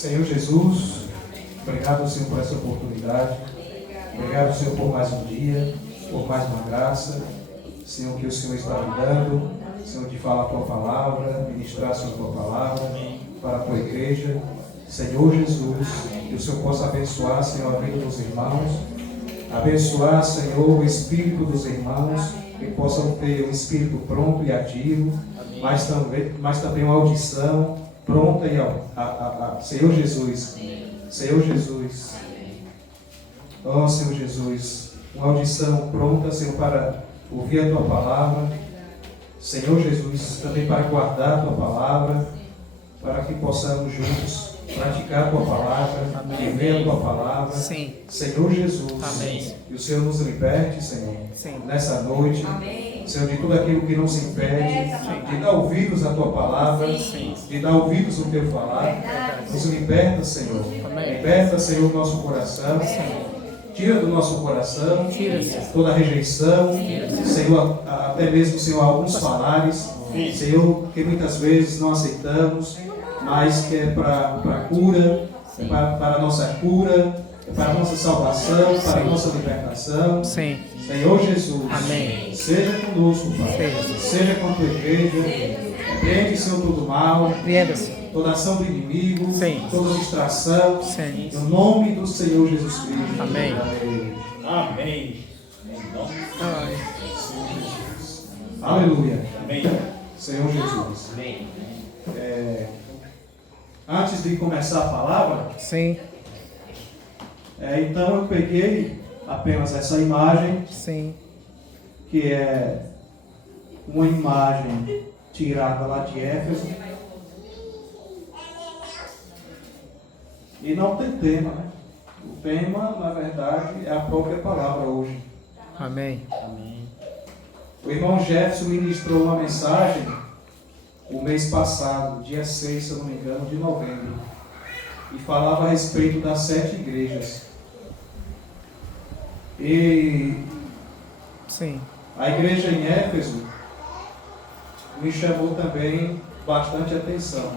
Senhor Jesus, obrigado, Senhor, por essa oportunidade. Obrigado, Senhor, por mais um dia, por mais uma graça. Senhor, que o Senhor está me dando, Senhor, de falar a Tua palavra, ministrar, Senhor, a Tua palavra para a Tua igreja. Senhor Jesus, que o Senhor possa abençoar, Senhor, a vida dos irmãos. Abençoar, Senhor, o espírito dos irmãos, que possam ter um espírito pronto e ativo, mas também uma audição pronta e Senhor Jesus. Senhor Jesus. Ó Senhor Jesus, uma audição pronta, Senhor, para ouvir a Tua palavra. Senhor Jesus, também para guardar a Tua palavra, para que possamos juntos praticar a Tua palavra, viver a Tua palavra. Sim. Senhor Jesus, amém. Que o Senhor nos liberte, Senhor, sim. Nessa noite. Amém. Senhor, de tudo aquilo que nos impede, de dar ouvidos à Tua palavra, sim. De dar ouvidos ao Teu falar. Nos liberta, Senhor. Amém. Liberta, Senhor, o nosso coração. Sim. Tira do nosso coração Tira-se toda a rejeição, Senhor, até mesmo, Senhor, alguns falares, Senhor, que muitas vezes não aceitamos, mas que é para a cura, para a nossa cura, para a nossa salvação, para a nossa libertação. Sim. Senhor Jesus, amém. Seja conosco, Pai. Seja com a Tua igreja. Repreende, Senhor, todo mal. Repreenda-se. Toda ação do inimigo. Sim. Toda distração. Sim. No nome do Senhor Jesus Cristo. Amém. Amém. Ai. Aleluia. Amém. Senhor Jesus. Amém. Antes de começar a palavra, Sim. Então eu peguei apenas essa imagem, Sim. que é uma imagem tirada lá de Éfeso. E não tem tema, né? O tema, na verdade, é a própria palavra hoje. Amém. Amém. O irmão Jefferson ministrou uma mensagem o mês passado, dia 6, se eu não me engano, de novembro, e falava a respeito das 7 igrejas. E Sim. a igreja em Éfeso me chamou também bastante atenção.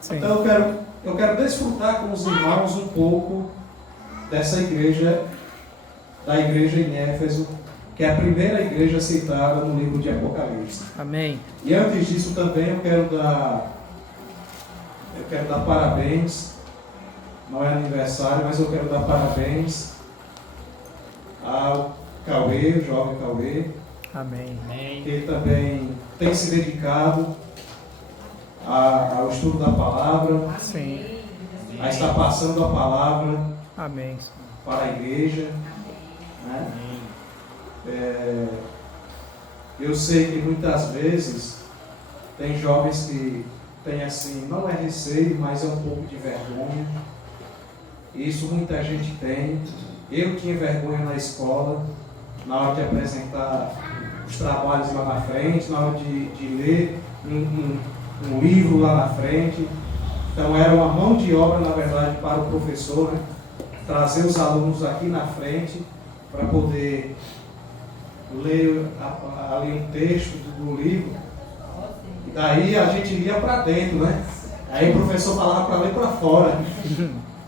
Sim. Então eu quero desfrutar com os irmãos um pouco dessa igreja, da igreja em Éfeso, que é a primeira igreja citada no livro de Apocalipse. Amém. E antes disso também eu quero dar parabéns, não é aniversário, mas eu quero dar parabéns ao Cauê, o jovem Cauê, Amém. que ele também tem se dedicado ao estudo da palavra, Sim. a estar passando a palavra Amém. para a igreja, né? Eu sei que muitas vezes tem jovens que têm assim, não é receio, mas é um pouco de vergonha. Isso muita gente tem. Eu tinha vergonha na escola, na hora de apresentar os trabalhos lá na frente, na hora de ler um livro lá na frente. Então era uma mão de obra, na verdade, para o professor, né? Trazer os alunos aqui na frente para poder ler ali um texto do livro. E daí a gente lia para dentro, né? Aí o professor falava para ler para fora,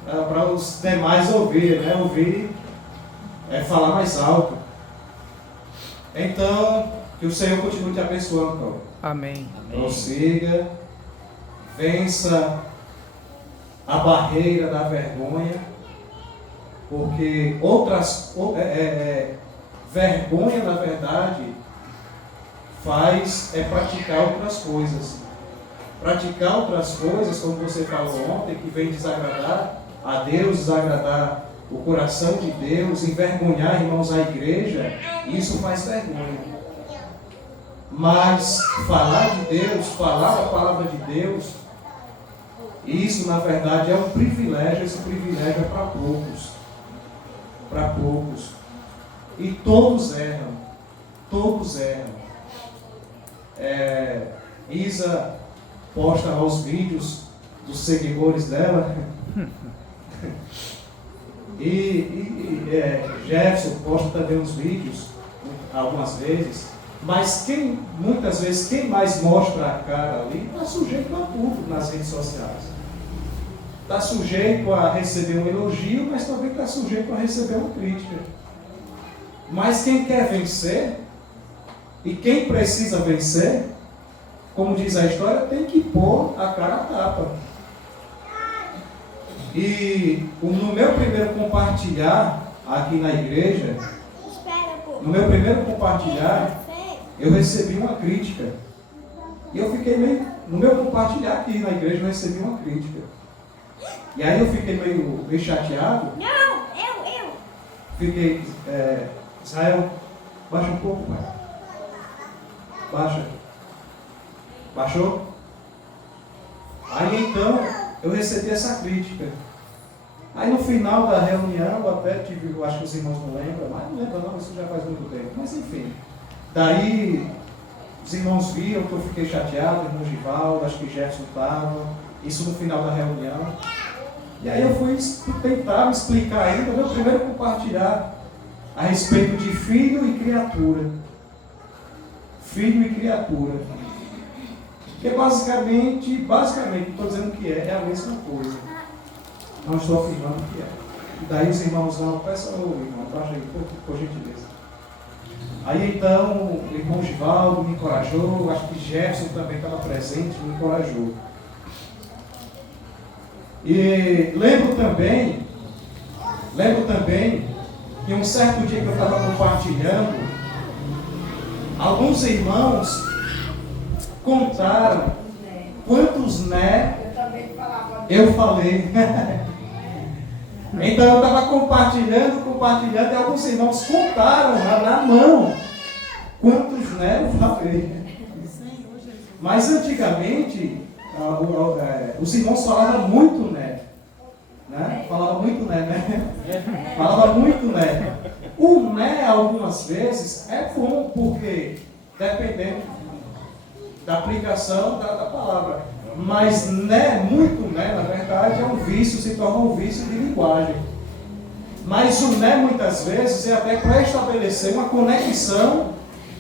para os demais ouvir, né? Ouvir falar mais alto. Então, que o Senhor continue te abençoando, Paulo. Amém. Prossiga, vença a barreira da vergonha, porque vergonha, na verdade, faz praticar outras coisas. Praticar outras coisas, como você falou ontem, que vem desagradar a Deus, desagradar o coração de Deus, envergonhar, irmãos, a igreja, isso faz vergonha. Mas falar de Deus, falar a palavra de Deus, isso, na verdade, é um privilégio. Esse privilégio é para poucos. Para poucos. E todos erram. Todos erram. Isa posta lá os dos seguidores dela. Jefferson posta também os vídeos, algumas vezes. Mas muitas vezes quem mais mostra a cara ali está sujeito a tudo nas redes sociais. está sujeito a receber um elogio, mas também está sujeito a receber uma crítica. Mas quem quer vencer, e quem precisa vencer, como diz a história, tem que pôr a cara a tapa. E no meu primeiro compartilhar aqui na igreja, no meu primeiro compartilhar, eu recebi uma crítica. E eu fiquei meio... No meu compartilhar aqui na igreja, eu recebi uma crítica. E aí eu fiquei meio chateado. Não, eu. Fiquei... Israel, baixa um pouco, pai. Baixa. Baixou? Aí então, eu recebi essa crítica. Aí no final da reunião, eu até tive, eu acho que os irmãos não lembram, mas não lembram não, isso já faz muito tempo. Mas enfim. Daí, os irmãos viram que eu fiquei chateado, o irmão Givaldo, acho que Jefferson estava, isso no final da reunião. E aí eu fui tentar me explicar ainda, meu primeiro compartilhar a respeito de filho e criatura. Filho e criatura. Que é basicamente, estou dizendo que é a mesma coisa. Não estou afirmando que é. E daí os irmãos não, peça ao irmão, baixa aí, por gentileza. Aí então, o irmão Givaldo me encorajou, acho que Jefferson também estava presente, me encorajou. E lembro também que um certo dia que eu estava compartilhando, alguns irmãos contaram quantos né eu falei. Então eu estava compartilhando, e alguns irmãos contaram na mão quantos né eu falei. Mas antigamente, os irmãos falavam muito né? Falavam muito né? Falava muito né. O né, algumas vezes, é bom, porque dependendo da aplicação da palavra. Mas né, muito né, na verdade, é um vício, se torna um vício de linguagem. Mas o né, muitas vezes, é até para estabelecer uma conexão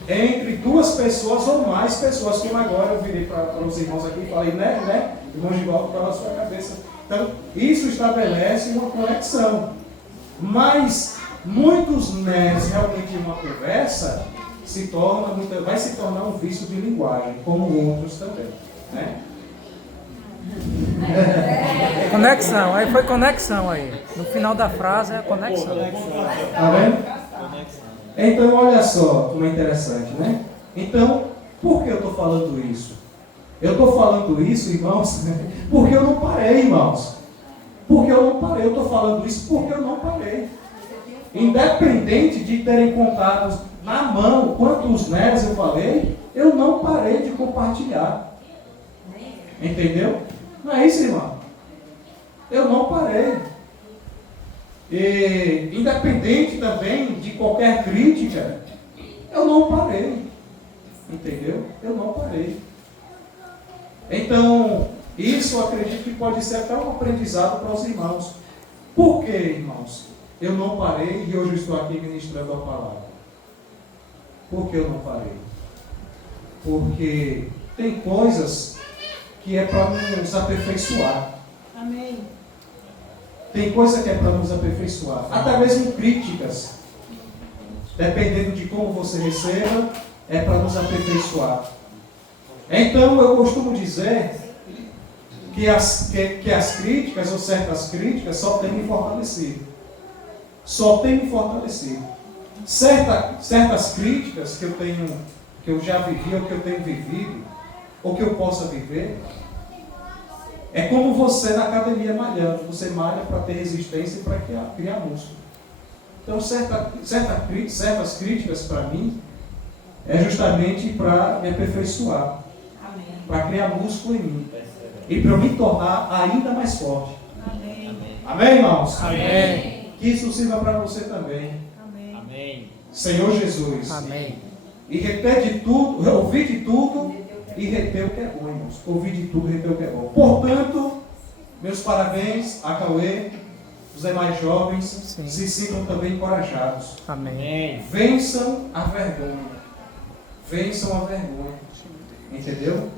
entre duas pessoas ou mais pessoas, como agora eu virei para os irmãos aqui e falei, né, irmão Givaldo para a sua cabeça. Então, isso estabelece uma conexão. Mas muitos nés realmente em uma conversa vai se tornar um vício de linguagem, como outros também. Né? Conexão, aí foi conexão aí. No final da frase é a conexão. Tá vendo? Então, olha só como é interessante, né? Então, por que eu estou falando isso? Eu estou falando isso, irmãos, porque eu não parei, irmãos. Porque eu não parei. Eu estou falando isso porque eu não parei. Independente de terem contado na mão quantos nés eu falei, eu não parei de compartilhar. Entendeu? Não é isso, irmão? Eu não parei. E, independente também de qualquer crítica, eu não parei. Entendeu? Eu não parei. Então, isso eu acredito que pode ser até um aprendizado para os irmãos. Por que, irmãos? Eu não parei e hoje eu estou aqui ministrando a palavra. Por que eu não parei? Porque tem coisas que é para nos aperfeiçoar. Amém. Tem coisa que é para nos aperfeiçoar. Até mesmo críticas. Dependendo de como você receba, é para nos aperfeiçoar. Então eu costumo dizer que as críticas, ou certas críticas, só têm me fortalecido. Só têm me fortalecido. Certas críticas que eu já vivi, ou que eu tenho vivido, ou que eu possa viver, é como você na academia malhando. Você malha para ter resistência e para criar músculo. Então, certas críticas para mim é justamente para me aperfeiçoar, para criar músculo em mim e para eu me tornar ainda mais forte. Amém. Amém, irmãos? Amém. Que isso sirva para você também. Amém. Senhor Jesus. Amém. E reter de tudo, ouvir de tudo e reter o que é bom, irmãos. Ouvir de tudo e reter o que é bom. Portanto, meus parabéns a Cauê, os demais jovens. Sim. Se sintam também encorajados. Amém. Vençam a vergonha. Vençam a vergonha. Entendeu?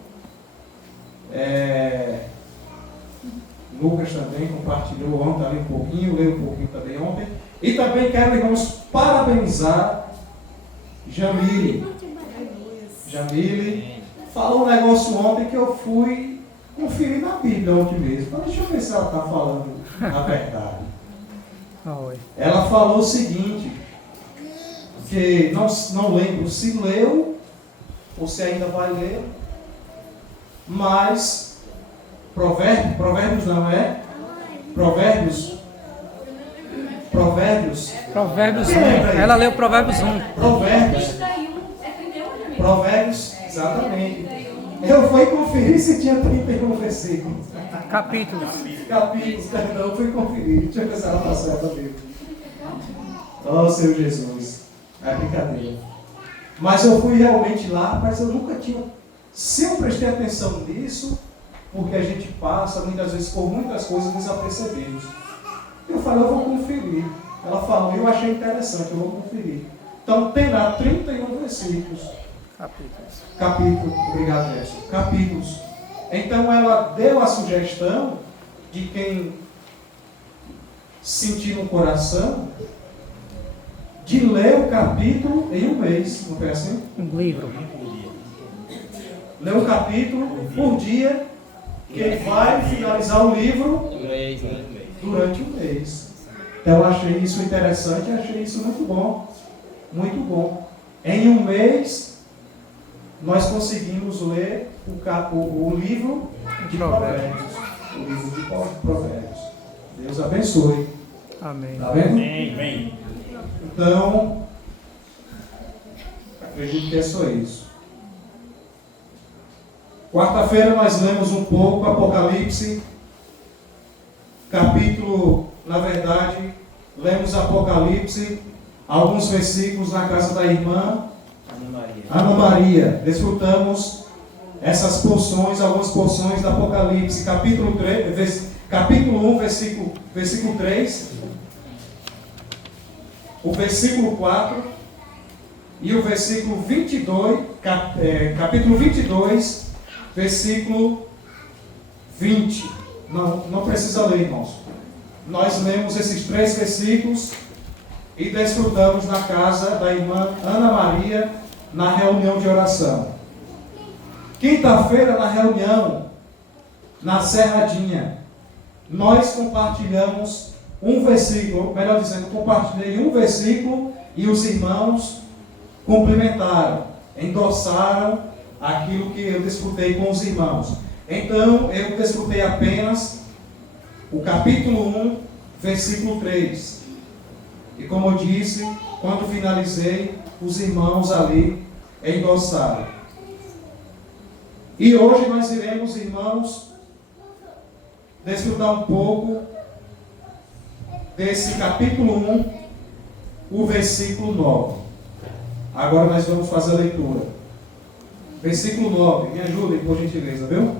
Lucas também compartilhou ontem ali um pouquinho, leu um pouquinho também ontem. E também quero, irmãos, parabenizar Jamile. Jamile falou um negócio ontem que eu fui conferir na Bíblia ontem mesmo. Mas deixa eu ver se ela está falando a verdade. Ela falou o seguinte, que não lembro se leu ou se ainda vai ler, mas Provérbios não é? Provérbios 1. Ela leu Provérbios 1. Provérbios, exatamente. Eu fui conferir se tinha 31 versículos. Capítulos, perdão, eu fui conferir. Deixa eu ver se ela está certa mesmo. Oh, Senhor Jesus. É brincadeira. Mas eu fui realmente lá, mas eu nunca tinha. Se eu prestei atenção nisso, porque a gente passa muitas vezes por muitas coisas desapercebidas. Eu falei, eu vou conferir. Ela falou, eu achei interessante, eu vou conferir. Então tem lá 31 versículos. Capítulos. Obrigado, Gerson. Capítulos. Então ela deu a sugestão de quem sentir no coração de ler o capítulo em um mês. Não foi assim? Um livro. Ler o capítulo por dia, que ele vai finalizar o livro durante um mês. Então eu achei isso interessante, achei isso muito bom. Muito bom. Em um mês, nós conseguimos ler o livro de Provérbios. O livro de Provérbios. Deus abençoe. Amém. Está vendo? Amém. Então, acredito que é só isso. Quarta-feira nós lemos um pouco Apocalipse, capítulo, na verdade, lemos Apocalipse, alguns versículos na casa da irmã Ana Maria. Desfrutamos essas porções, algumas porções do Apocalipse, capítulo 1, versículo 3, o versículo 4 e o versículo 22, capítulo 22, versículo 20. Não precisa ler, irmãos. Nós lemos esses 3 versículos e desfrutamos na casa da irmã Ana Maria, na reunião de oração. Quinta-feira, na reunião, na Serradinha, nós compartilhamos um versículo, melhor dizendo, compartilhei um versículo e os irmãos complementaram, endossaram aquilo que eu desfrutei com os irmãos. Então, eu desfrutei apenas o capítulo 1, versículo 3. E como eu disse, quando finalizei, os irmãos ali endossaram. E hoje nós iremos, irmãos, desfrutar um pouco desse capítulo 1, o versículo 9. Agora nós vamos fazer a leitura. Versículo 9, me ajudem por gentileza, viu?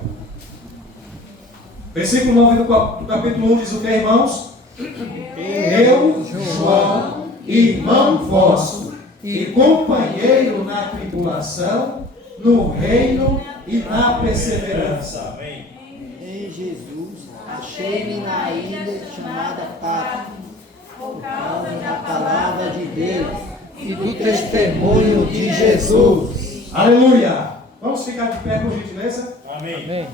Versículo 9 do capítulo 1 diz o que, irmãos? Eu, João, irmão vosso, e companheiro na tribulação, no reino e na perseverança. Amém. Em Jesus, achei-me na ilha chamada Pátria, por causa da palavra de Deus e do testemunho de Jesus. Aleluia! Vamos ficar de pé, por gentileza? Amém.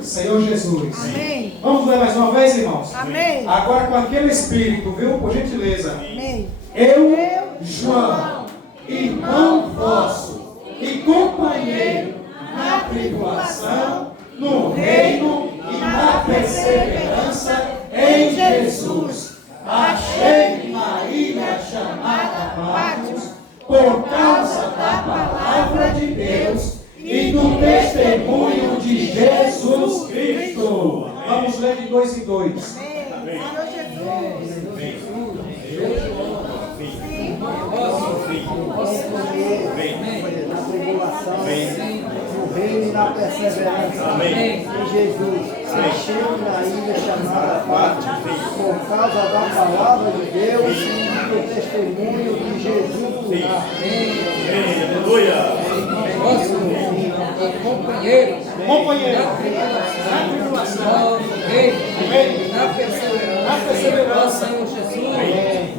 Senhor Jesus. Amém. Vamos ler mais uma vez, irmãos? Amém. Agora com aquele espírito, viu? Por gentileza. Amém. Eu, João, irmão vosso e companheiro na tribulação, no reino e na perseverança em Jesus. Achei-me na ilha chamada Patmos, por causa da palavra de Deus e do testemunho de Jesus Cristo. Vamos ler de 2 em 2. Amém. Na tribulação, no reino e na perseverança. Amém. Em Jesus, achei-me na ilha chamada Pátria, por causa da palavra de Deus e do testemunho de Jesus. Amém. Aleluia. companheiros, companheiros, na tribulação, no reino, na perseverança, Senhor Jesus,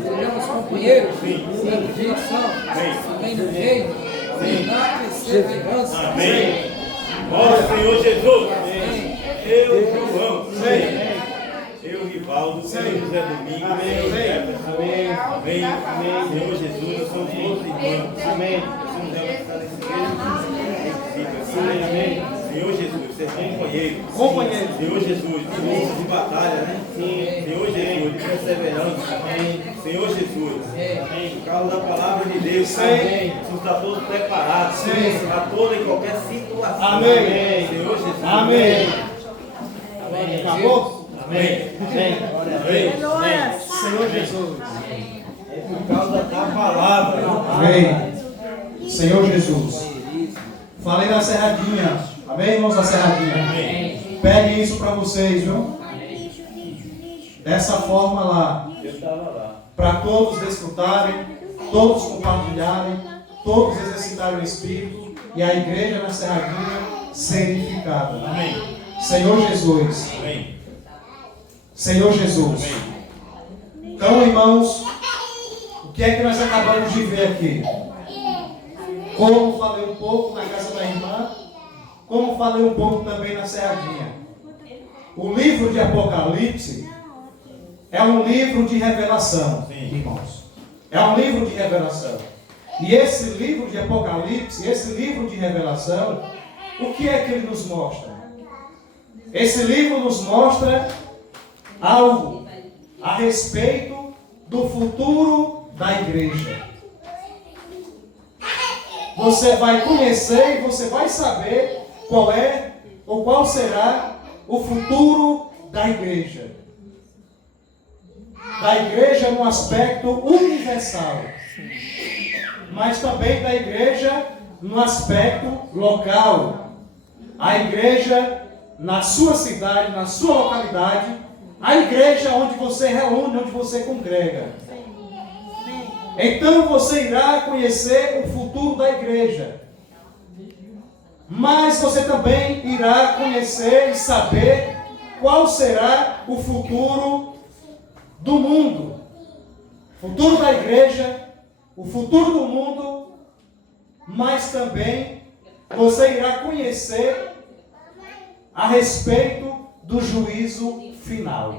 sejamos companheiros na tribulação, também no reino, na perseverança. Amém. Ó Senhor Jesus. Eu, João. Eu, Rivaldo. Eu, José Domingos. Amém. Amém. Amém. Senhor Jesus, nós somos todos irmãos. Amém. Amém. Senhor Jesus, vocês são companheiros. Senhor Jesus, de batalha, né? Senhor Jesus, de perseverança. Senhor Jesus, por causa da palavra de Deus. Amém. Você está todos preparados para toda e qualquer situação. Amém. Senhor Jesus. Amém. Acabou? Amém. Amém. Senhor Jesus. É por causa da palavra. Amém. Senhor Jesus. Falei na serradinha. Amém, irmãos da serradinha? Amém. Peguem isso para vocês, viu? Dessa forma lá. Eu estava lá. Para todos desfrutarem, todos compartilharem, todos exercitarem o Espírito e a igreja na serradinha ser edificada. Amém. Senhor Jesus. Amém. Senhor Jesus. Amém. Então, irmãos, o que é que nós acabamos de ver aqui? Como falei um pouco na casa da irmã, como falei um pouco também na serradinha. O livro de Apocalipse é um livro de revelação, irmãos. É um livro de revelação. E esse livro de Apocalipse, esse livro de revelação, o que é que ele nos mostra? Esse livro nos mostra algo a respeito do futuro da igreja. Você vai conhecer e você vai saber qual é ou qual será o futuro da igreja. Da igreja no aspecto universal, mas também da igreja no aspecto local. A igreja na sua cidade, na sua localidade, a igreja onde você reúne, onde você congrega. Então você irá conhecer o futuro da igreja. Mas você também irá conhecer e saber qual será o futuro do mundo. O futuro da igreja, o futuro do mundo, mas também você irá conhecer a respeito do juízo final.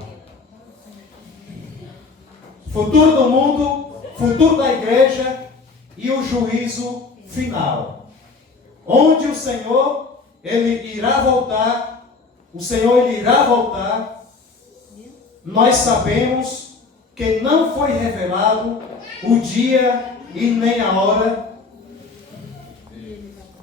Futuro do mundo, futuro da igreja e o juízo final. Onde o Senhor, Ele irá voltar, o Senhor, Ele irá voltar. Nós sabemos que não foi revelado o dia e nem a hora,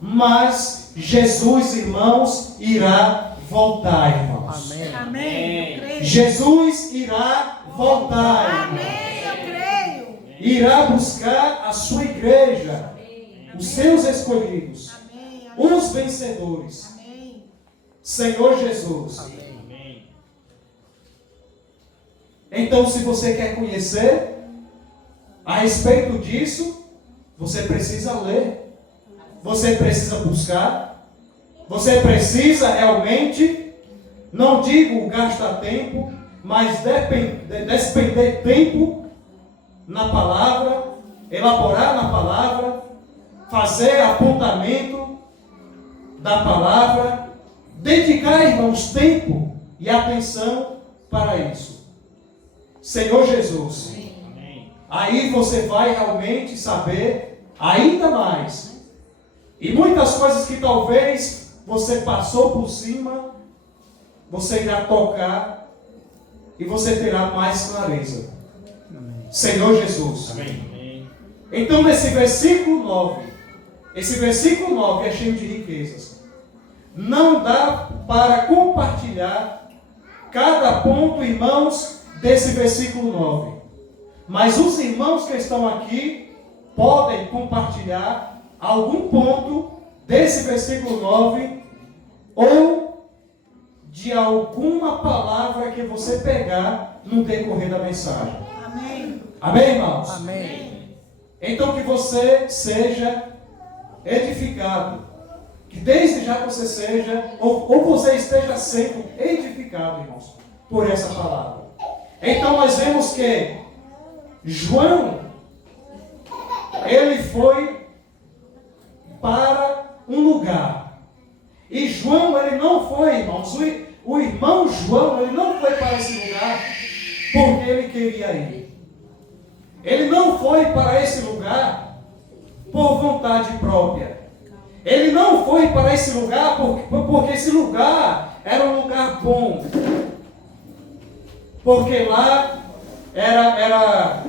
mas Jesus, irmãos, irá voltar, irmãos. Amém. Amém. Jesus irá voltar, irmãos. Amém, eu creio. Irá buscar a sua igreja, os seus escolhidos, os vencedores. Amém. Senhor Jesus. Amém. Então, se você quer conhecer a respeito disso, você precisa ler, você precisa buscar, você precisa realmente, não digo gastar tempo, mas despender tempo na palavra, elaborar na palavra, fazer apontamento da palavra, dedicar, irmãos, tempo e atenção para isso. Senhor Jesus, aí você vai realmente saber ainda mais. E muitas coisas que talvez você passou por cima, você irá tocar e você terá mais clareza. Senhor Jesus. Amém. Então, nesse versículo 9, esse versículo 9 é cheio de riquezas. Não dá para compartilhar cada ponto, irmãos, desse versículo 9. Mas os irmãos que estão aqui podem compartilhar algum ponto desse versículo 9 ou de alguma palavra que você pegar no decorrer da mensagem. Amém. Amém, irmãos? Amém. Então que você seja edificado, Que desde já você seja, ou você esteja sendo edificado, irmãos, por essa palavra. Então nós vemos que João, ele foi para um lugar. E João, ele não foi, irmãos, o irmão João, ele não foi para esse lugar porque ele queria ir. Ele não foi para esse lugar por vontade própria. Ele não foi para esse lugar porque esse lugar era um lugar bom. Porque lá era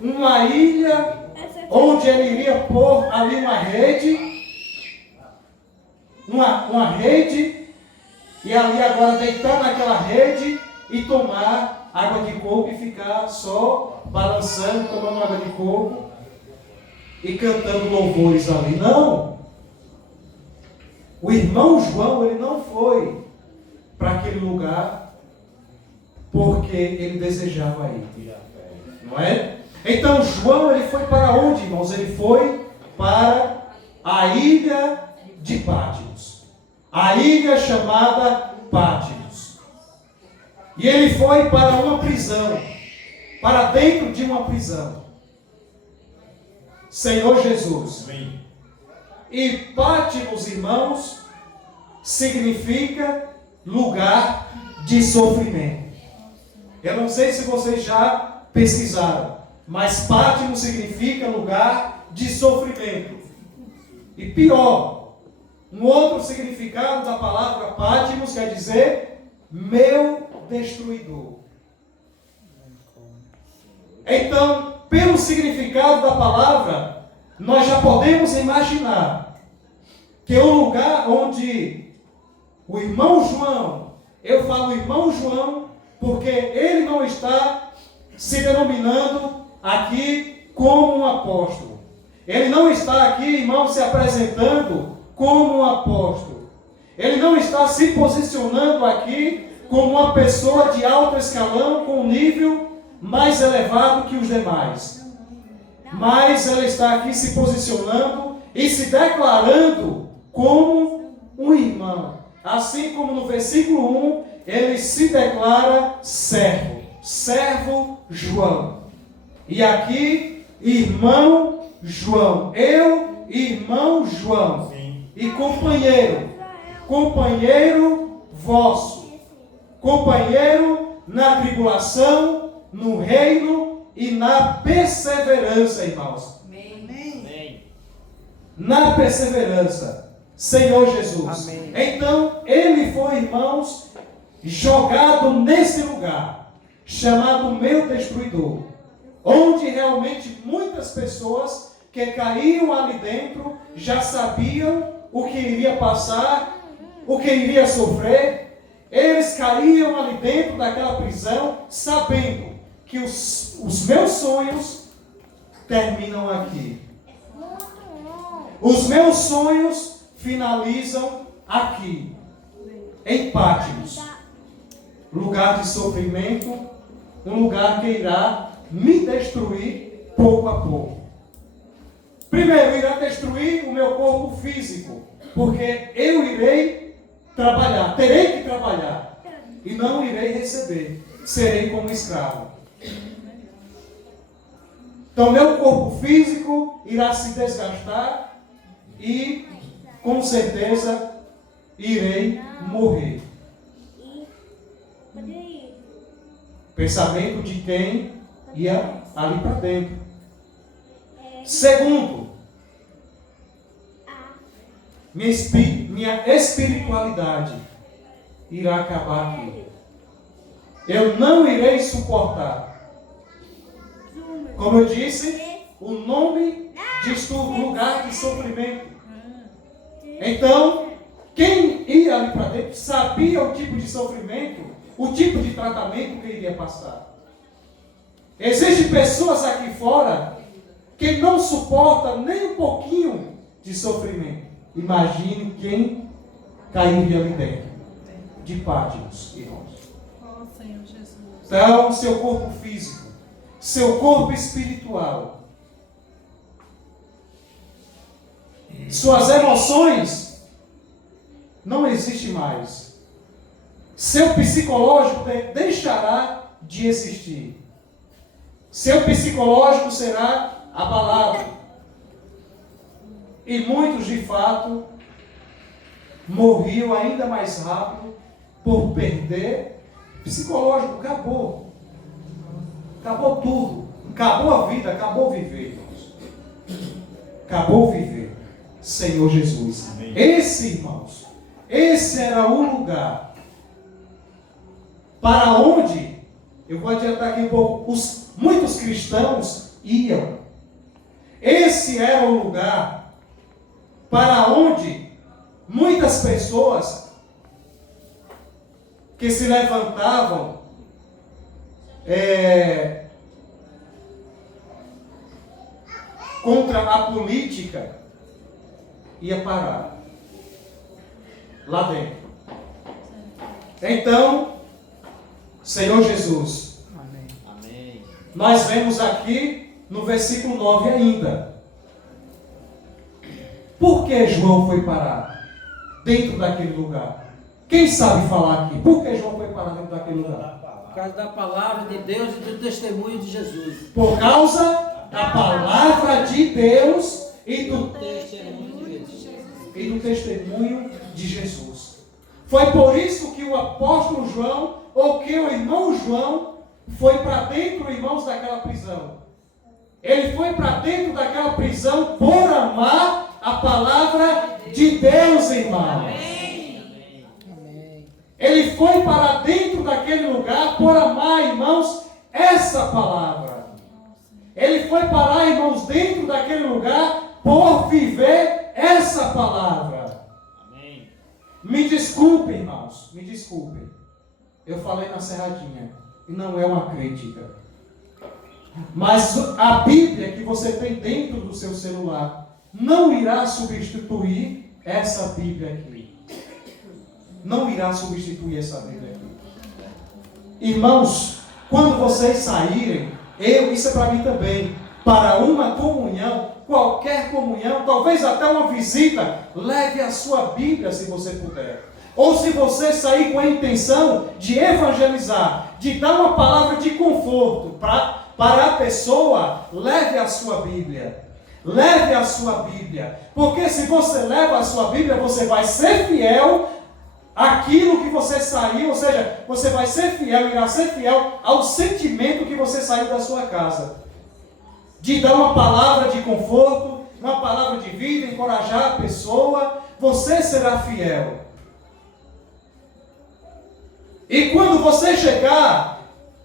uma ilha onde ele iria pôr ali uma rede, e ali agora deitar naquela rede e tomar água de coco e ficar só balançando, tomando água de coco e cantando louvores ali. Não! O irmão João, ele não foi para aquele lugar porque ele desejava ir. Não é? Então João, ele foi para onde, irmãos? Ele foi para a ilha de Pátimos. A ilha chamada Pátimos. E ele foi para uma prisão. Para dentro de uma prisão. Senhor Jesus. Amém. E Pátimos, irmãos, significa lugar de sofrimento. Eu não sei se vocês já pesquisaram, mas Pátimos significa lugar de sofrimento. E pior, um outro significado da palavra Pátimos quer dizer meu destruidor. Então, pelo significado da palavra, nós já podemos imaginar que o lugar onde o irmão João, eu falo irmão João, porque ele não está se denominando aqui como um apóstolo. Ele não está aqui, irmão, se apresentando como um apóstolo. Ele não está se posicionando aqui como uma pessoa de alto escalão, com um nível mais elevado que os demais. Mas ele está aqui se posicionando e se declarando como um irmão. Assim como no versículo 1, ele se declara servo João. E aqui, irmão João. Eu, irmão João. Sim. E companheiro vosso. Companheiro na tribulação, no reino e na perseverança, irmãos. Amém. Na perseverança. Senhor Jesus. Amém. Então, ele foi, irmãos, jogado nesse lugar, chamado meu destruidor, onde realmente muitas pessoas que caíam ali dentro já sabiam o que iria passar, o que iria sofrer. Eles caíam ali dentro daquela prisão, sabendo que os meus sonhos terminam aqui. Os meus sonhos finalizam aqui, em Pátimos, lugar de sofrimento, um lugar que irá me destruir pouco a pouco. Primeiro, irá destruir o meu corpo físico, porque eu irei trabalhar, terei que trabalhar, e não irei receber, serei como escravo. Então, meu corpo físico irá se desgastar e, com certeza, irei morrer. Pensamento de quem ia ali para dentro. Segundo, minha espiritualidade irá acabar aqui. Eu não irei suportar. Como eu disse, o nome diz tudo, lugar de sofrimento. Então, quem ia ali para dentro sabia o tipo de sofrimento, o tipo de tratamento que iria passar. Existem pessoas aqui fora que não suportam nem um pouquinho de sofrimento. Imagine quem cairia ali dentro de Pátimos, irmãos. Ó Senhor Jesus. Então, seu corpo físico, seu corpo espiritual, suas emoções não existe mais. Seu psicológico deixará de existir. Seu psicológico será abalado. E muitos, de fato, morriam ainda mais rápido por perder psicológico. Acabou. Acabou tudo. Acabou a vida, acabou viver, irmãos. Acabou viver. Senhor Jesus. Amém. Esse, irmãos, esse era o lugar para onde, eu vou adiantar aqui um pouco, muitos cristãos iam. Esse era o lugar para onde muitas pessoas que se levantavam contra a política ia parar lá dentro. Então, Senhor Jesus, Amém. Nós vemos aqui no versículo 9 ainda. Por que João foi parar dentro daquele lugar? Quem sabe falar aqui? Por que João foi parar dentro daquele lugar? Por causa da palavra de Deus e do testemunho de Jesus. Por causa da palavra de Deus e do testemunho de Jesus. Foi por isso que o apóstolo João, ou que o irmão João, foi para dentro, irmãos, daquela prisão. Ele foi para dentro daquela prisão por amar a palavra de Deus, irmãos. Ele foi para dentro daquele lugar por amar, irmãos, essa palavra. Ele foi parar, irmãos, dentro daquele lugar por viver essa palavra. Amém. Me desculpem, irmãos, me desculpem. Eu falei na serradinha e não é uma crítica. Mas a Bíblia que você tem dentro do seu celular não irá substituir essa Bíblia aqui. Não irá substituir essa Bíblia aqui. Irmãos, quando vocês saírem, isso é para mim também, para uma comunhão, qualquer comunhão, talvez até uma visita, leve a sua Bíblia se você puder. Ou se você sair com a intenção de evangelizar, de dar uma palavra de conforto para a pessoa, leve a sua Bíblia. Leve a sua Bíblia. Porque se você leva a sua Bíblia, você vai ser fiel àquilo que você saiu, ou seja, você vai ser fiel, irá ser fiel ao sentimento que você saiu da sua casa. De dar uma palavra de conforto, uma palavra de vida, encorajar a pessoa, você será fiel. E quando você chegar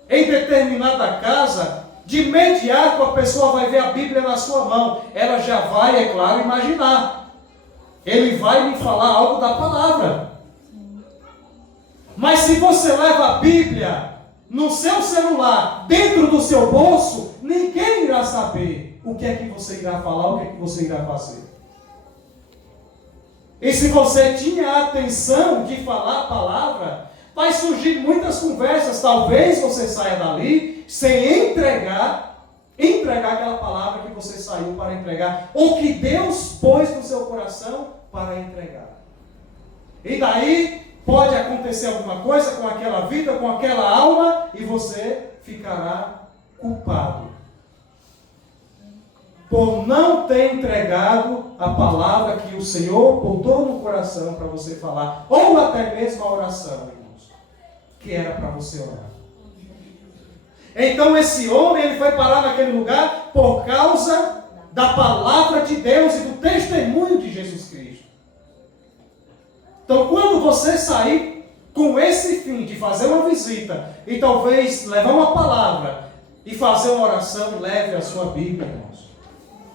em determinada casa, de imediato a pessoa vai ver a Bíblia na sua mão. Ela já vai, é claro, imaginar. Ele vai lhe falar algo da palavra. Mas se você leva a Bíblia no seu celular, dentro do seu bolso, ninguém irá saber o que é que você irá falar, o que é que você irá fazer. E se você tinha a atenção de falar a palavra, vai surgir muitas conversas. Talvez você saia dali sem entregar aquela palavra que você saiu para entregar, ou que Deus pôs no seu coração para entregar. E daí pode acontecer alguma coisa com aquela vida, com aquela alma, e você ficará culpado por não ter entregado a palavra que o Senhor botou no coração para você falar, ou até mesmo a oração, irmãos, que era para você orar. Então esse homem, ele foi parar naquele lugar por causa da palavra de Deus e do testemunho de Jesus Cristo. Então quando você sair com esse fim de fazer uma visita e talvez levar uma palavra e fazer uma oração, leve a sua Bíblia, irmãos.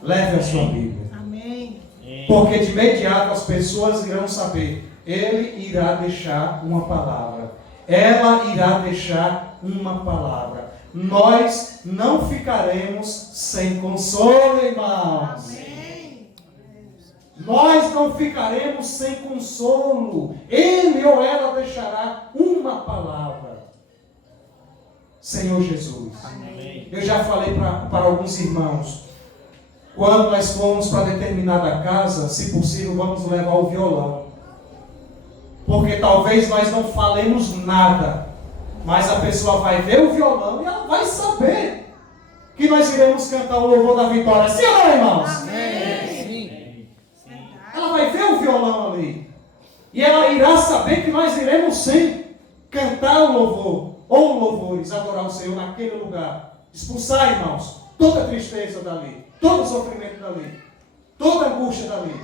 Leve a sua Bíblia. Amém. Porque de imediato as pessoas irão saber, ele irá deixar uma palavra. Ela irá deixar uma palavra. Nós não ficaremos sem consolo, irmãos. Amém. Nós não ficaremos sem consolo. Ele ou ela deixará uma palavra. Senhor Jesus. Amém. Eu já falei para alguns irmãos, quando nós formos para determinada casa, se possível, vamos levar o violão. Porque talvez nós não falemos nada, mas a pessoa vai ver o violão e ela vai saber que nós iremos cantar o louvor da vitória. Sim ou não, irmãos? Sim. Ela vai ver o violão ali. E ela irá saber que nós iremos sim cantar o louvor, ou louvores, adorar o Senhor naquele lugar. Expulsar, irmãos, toda tristeza dali, todo sofrimento dali, toda angústia dali,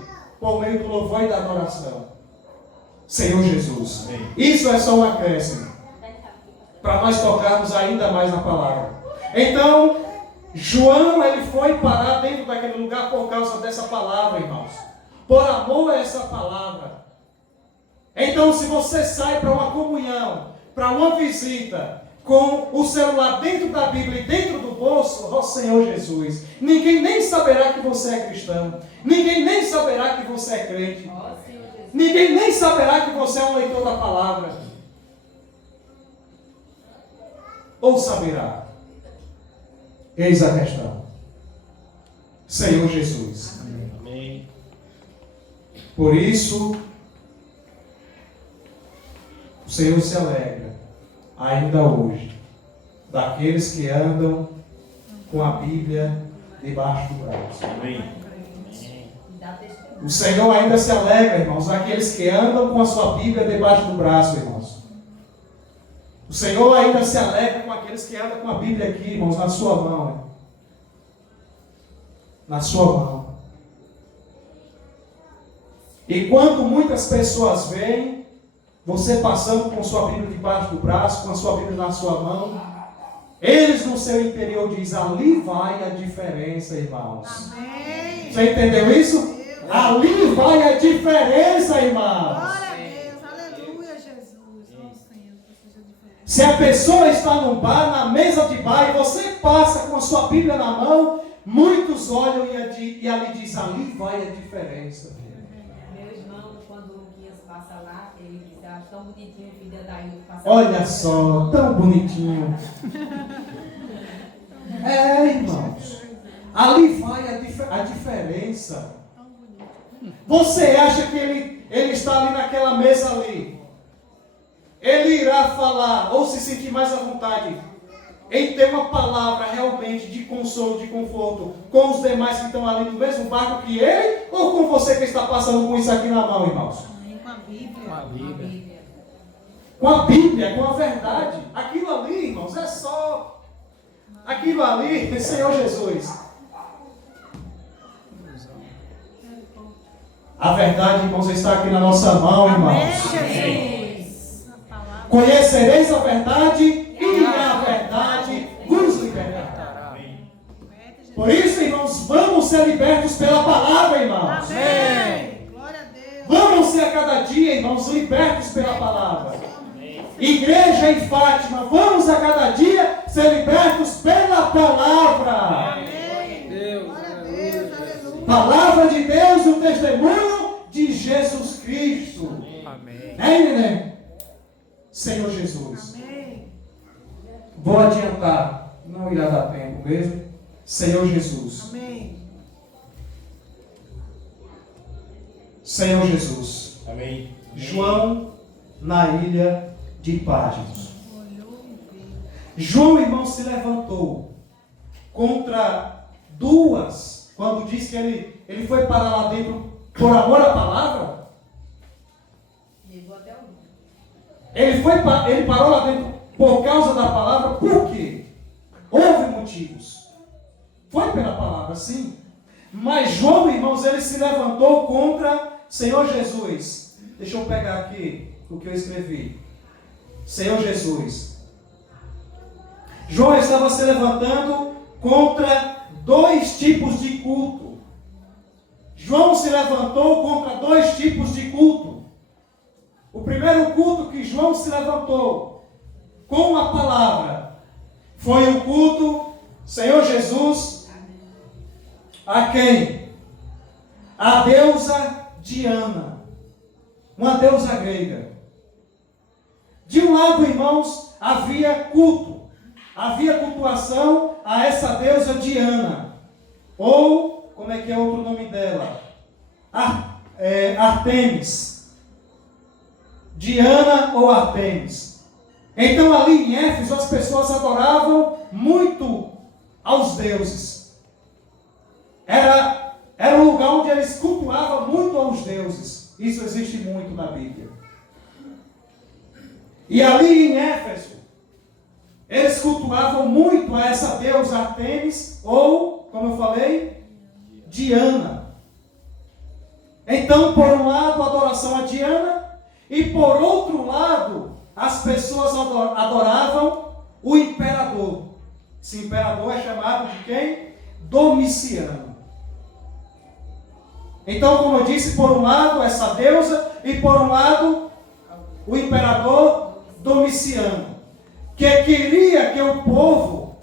por meio do louvor e da adoração. Senhor Jesus. Amém. Isso é só um acréscimo para nós tocarmos ainda mais na palavra. Então, João, ele foi parar dentro daquele lugar por causa dessa palavra, irmãos. Por amor a essa palavra. Então, se você sai para uma comunhão, para uma visita, com o celular dentro da Bíblia e dentro do bolso, ó Senhor Jesus, ninguém nem saberá que você é cristão. Ninguém nem saberá que você é crente. Ninguém nem saberá que você é um leitor da palavra. Ou saberá? Eis a questão. Senhor Jesus. Amém. Por isso, o Senhor se alegra, ainda hoje, daqueles que andam com a Bíblia debaixo do braço. Amém. O Senhor ainda se alegra, irmãos, daqueles que andam com a sua Bíblia debaixo do braço, irmãos. O Senhor ainda se alegra com aqueles que andam com a Bíblia aqui, irmãos, na sua mão. Irmão. Na sua mão. E quando muitas pessoas veem você passando com sua Bíblia debaixo do braço, com a sua Bíblia na sua mão, eles no seu interior dizem, ali vai a diferença, irmãos. Amém. Você entendeu isso? Ali vai a diferença, irmãos. Glória a Deus, aleluia, Jesus. Oh, Senhor, que seja diferente. Se a pessoa está no bar, na mesa de bar, e você passa com a sua Bíblia na mão, muitos olham e ali diz, ali vai a diferença. Meu irmão, quando o Luquinhas passa lá, ele diz, acho tão bonitinho o vídeo da Ilha passar. Olha só, tão bonitinho. Irmãos, ali vai a diferença. Você acha que ele está ali naquela mesa ali? Ele irá falar ou se sentir mais à vontade em ter uma palavra realmente de consolo, de conforto com os demais que estão ali no mesmo barco que ele, ou com você que está passando com isso aqui na mão, irmãos? Com a Bíblia. Com a Bíblia. Com a Bíblia, com a verdade. Aquilo ali, irmãos, é só aquilo ali, Senhor Jesus. A verdade, irmãos, está aqui na nossa mão, irmãos. Amém, Jesus. A palavra. Conhecereis a verdade e a verdade vos libertará. Por isso, irmãos, vamos ser libertos pela palavra, irmãos. Amém. Glória a Deus. Vamos ser a cada dia, irmãos, libertos pela palavra. Igreja em Fátima, vamos a cada dia ser libertos pela palavra. Amém. Glória a Deus, aleluia. Palavra de Deus e o testemunho de Jesus Cristo. Amém. Neném? Senhor Jesus. Amém. Vou adiantar, não irá dar tempo mesmo. Senhor Jesus. Amém. Senhor Jesus. Amém. João na ilha de Pátimos. Olhou e viu. João, irmão, se levantou contra duas, quando diz que ele foi para lá dentro por amor à palavra. Chegou até o Ele parou lá dentro por causa da palavra. Por quê? Houve motivos. Foi pela palavra, sim. Mas João, irmãos, ele se levantou contra Senhor Jesus. Deixa eu pegar aqui o que eu escrevi. Senhor Jesus. João estava se levantando contra dois tipos de culto. João se levantou contra dois tipos de culto. O primeiro culto que João se levantou com a palavra foi o culto Senhor Jesus a quem? A deusa Diana, uma deusa grega. De um lado, irmãos, havia culto, havia cultuação a essa deusa Diana, ou, como é que é outro nome dela? Artemis. Diana ou Artemis. Então ali em Éfeso as pessoas adoravam muito aos deuses. Era um lugar onde eles cultuavam muito aos deuses. Isso existe muito na Bíblia. E ali em Éfeso, eles cultuavam muito a essa deusa Artemis, ou, como eu falei, Diana. Então, por um lado, a adoração a Diana, e por outro lado, as pessoas adoravam o imperador. Esse imperador é chamado de quem? Domiciano. Então, como eu disse, por um lado, essa deusa, e por um lado, o imperador Domiciano, que queria que o povo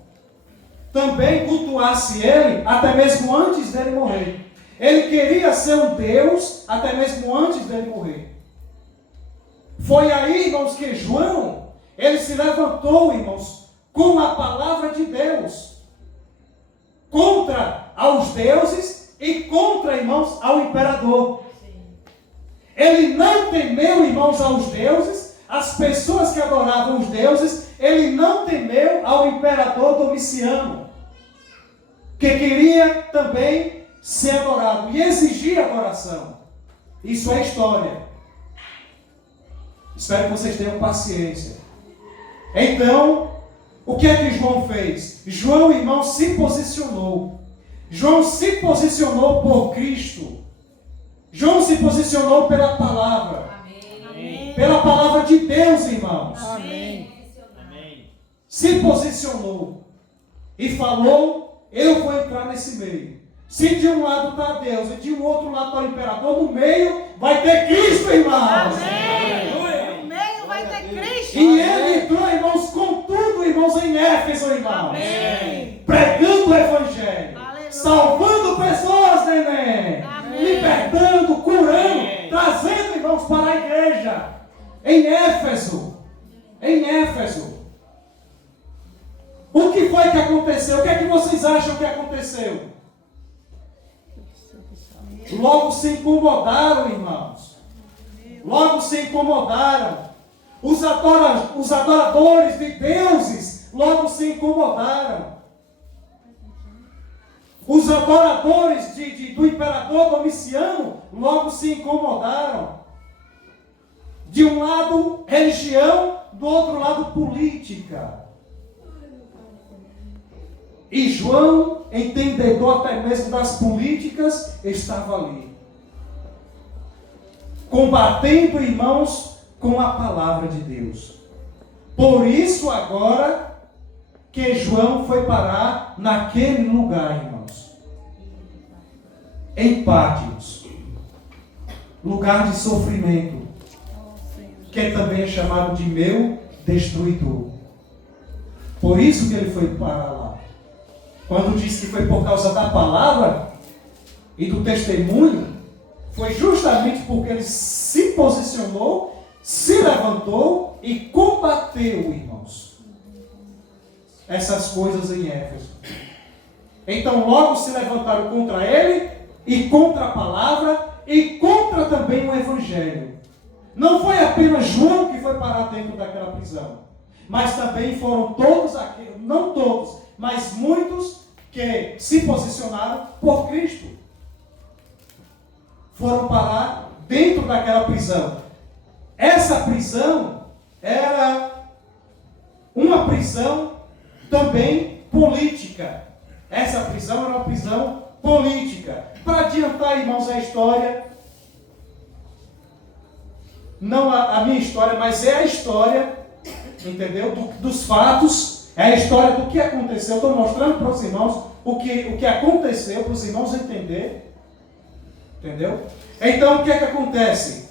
também cultuasse ele, até mesmo antes dele morrer. Ele queria ser um Deus, até mesmo antes dele morrer. Foi aí, irmãos, que João, ele se levantou, irmãos, com a palavra de Deus, contra aos deuses e contra, irmãos, ao imperador. Ele não temeu, irmãos, aos deuses, as pessoas que adoravam os deuses, ele não temeu ao imperador Domiciano, que queria também ser adorado e exigir adoração. Isso é história. Espero que vocês tenham paciência. Então, o que é que João fez? João, irmão, se posicionou. João se posicionou por Cristo. João se posicionou pela palavra. Pela palavra de Deus, irmãos. Amém. Se posicionou e falou: eu vou entrar nesse meio. Se de um lado está Deus e de um outro lado está o imperador, no meio vai ter Cristo, irmãos. No meio vai ter Cristo. E ele entrou, irmãos, com tudo, irmãos, em Éfeso, irmãos. Amém. Pregando o evangelho. Aleluia. Salvando pessoas, neném. Amém. Libertando, curando, trazendo, irmãos, para a igreja. Em Éfeso. Em Éfeso. O que foi que aconteceu? O que é que vocês acham que aconteceu? Logo se incomodaram, irmãos. Logo se incomodaram. Os adoradores de deuses logo se incomodaram. Os adoradores do imperador Domiciano logo se incomodaram. De um lado, religião, do outro lado, política. E João, entendedor até mesmo das políticas, estava ali. Combatendo, irmãos, com a palavra de Deus. Por isso, agora, que João foi parar naquele lugar, irmãos. Em Patmos. Lugar de sofrimento. Que também é chamado de meu destruidor. Por isso que ele foi parar lá. Quando disse que foi por causa da palavra e do testemunho, foi justamente porque ele se posicionou, se levantou e combateu, irmãos, essas coisas em Éfeso. Então logo se levantaram contra ele e contra a palavra e contra também o evangelho. Não foi apenas João que foi parar dentro daquela prisão, mas também foram todos aqueles, não todos, mas muitos que se posicionaram por Cristo. Foram parar dentro daquela prisão. Essa prisão era uma prisão também política. Essa prisão era uma prisão política. Para adiantar, irmãos, a história, não a minha história, mas é a história, entendeu? Dos fatos, é a história do que aconteceu. Estou mostrando para os irmãos o que aconteceu, para os irmãos entenderem, entendeu? Então, o que é que acontece?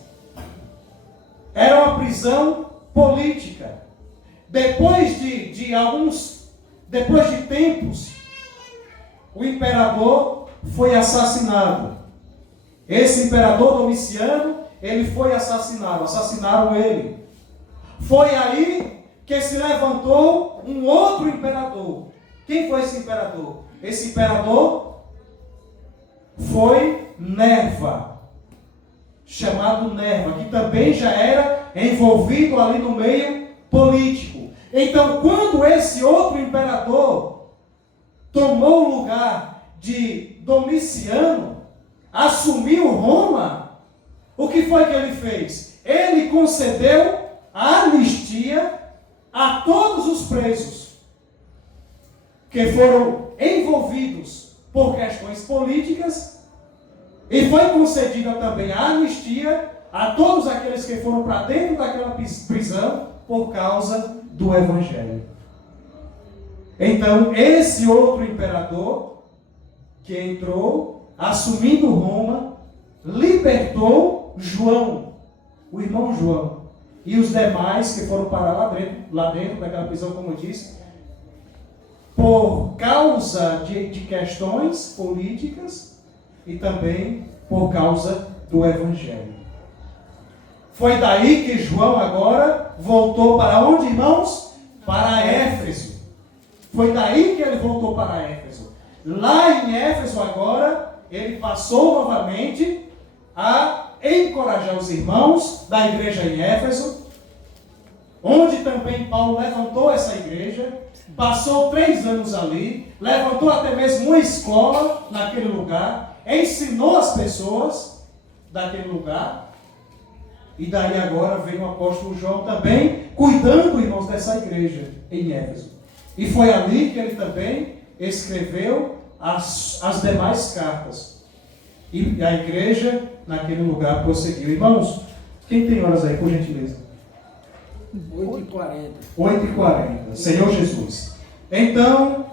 Era uma prisão política. Depois de tempos, o imperador foi assassinado. Esse imperador Domiciano, ele foi assassinado. Assassinaram ele. Foi aí que se levantou um outro imperador. Quem foi esse imperador? Esse imperador foi Nerva. chamado Nerva, que também já era envolvido ali no meio político. Então, quando esse outro imperador tomou o lugar de Domiciano, assumiu Roma, o que foi que ele fez? Ele concedeu a anistia a todos os presos que foram envolvidos por questões políticas, e foi concedida também a anistia a todos aqueles que foram para dentro daquela prisão por causa do Evangelho. Então, esse outro imperador que entrou, assumindo Roma, libertou João, o irmão João, e os demais que foram parar lá dentro daquela prisão, como eu disse, por causa de questões políticas e também por causa do Evangelho. Foi daí que João agora voltou para onde, irmãos? Para Éfeso. Foi daí que ele voltou para Éfeso. Lá em Éfeso agora, ele passou novamente a encorajar os irmãos da igreja em Éfeso, onde também Paulo levantou essa igreja, passou 3 anos ali, levantou até mesmo uma escola naquele lugar, ensinou as pessoas daquele lugar, e daí agora vem o apóstolo João também, cuidando, irmãos, dessa igreja em Éfeso. E foi ali que ele também escreveu as demais cartas. E a igreja naquele lugar prosseguiu. Irmãos, quem tem horas aí, por gentileza? 8h40. 8h40. Senhor Jesus. Então,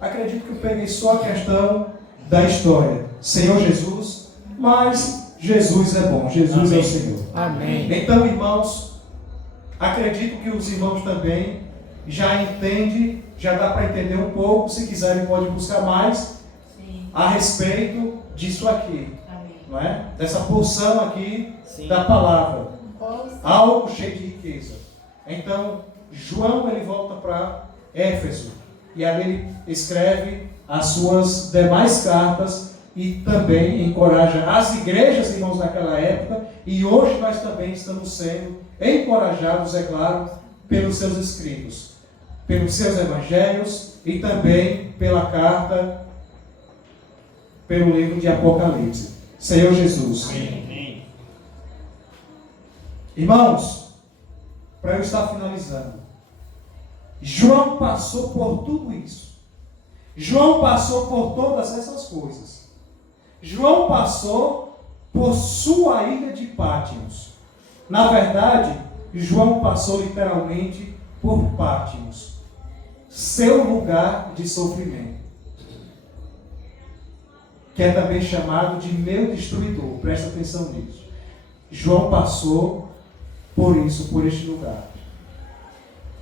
acredito que eu peguei só a questão da história. Senhor Jesus, mas Jesus é bom. Jesus Amém. É o Senhor. Amém. Então, irmãos, acredito que os irmãos também já entendem, já dá para entender um pouco. Se quiserem, pode buscar mais Sim. a respeito disso aqui. Amém. Não é? Dessa porção aqui Sim. da palavra. Pois, Algo cheio de riqueza. Então, João ele volta para Éfeso. E ali ele escreve as suas demais cartas e também encoraja as igrejas, irmãos, naquela época. E hoje nós também estamos sendo encorajados, é claro, pelos seus escritos, pelos seus evangelhos e também pela carta, pelo livro de Apocalipse. Senhor Jesus. Amém. Irmãos, para eu estar finalizando, João passou por tudo isso. João passou por todas essas coisas. João passou por sua ilha de Pátimos. Na verdade, João passou literalmente por Pátimos, seu lugar de sofrimento, que é também chamado de meu destruidor. Presta atenção nisso. João passou por isso, por este lugar.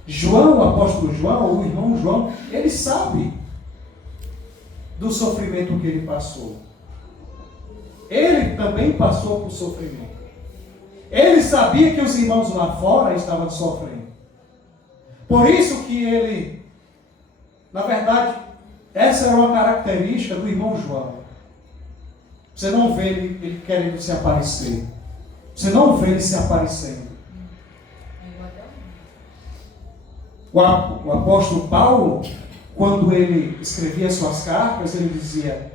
João, o apóstolo João, o irmão João, ele sabe do sofrimento que ele passou. Ele também passou por sofrimento. Ele sabia que os irmãos lá fora estavam sofrendo. Por isso que ele, na verdade, essa era uma característica do irmão João. Você não vê ele querendo se aparecer. Você não vê ele se aparecendo. O apóstolo Paulo, quando ele escrevia suas cartas, ele dizia,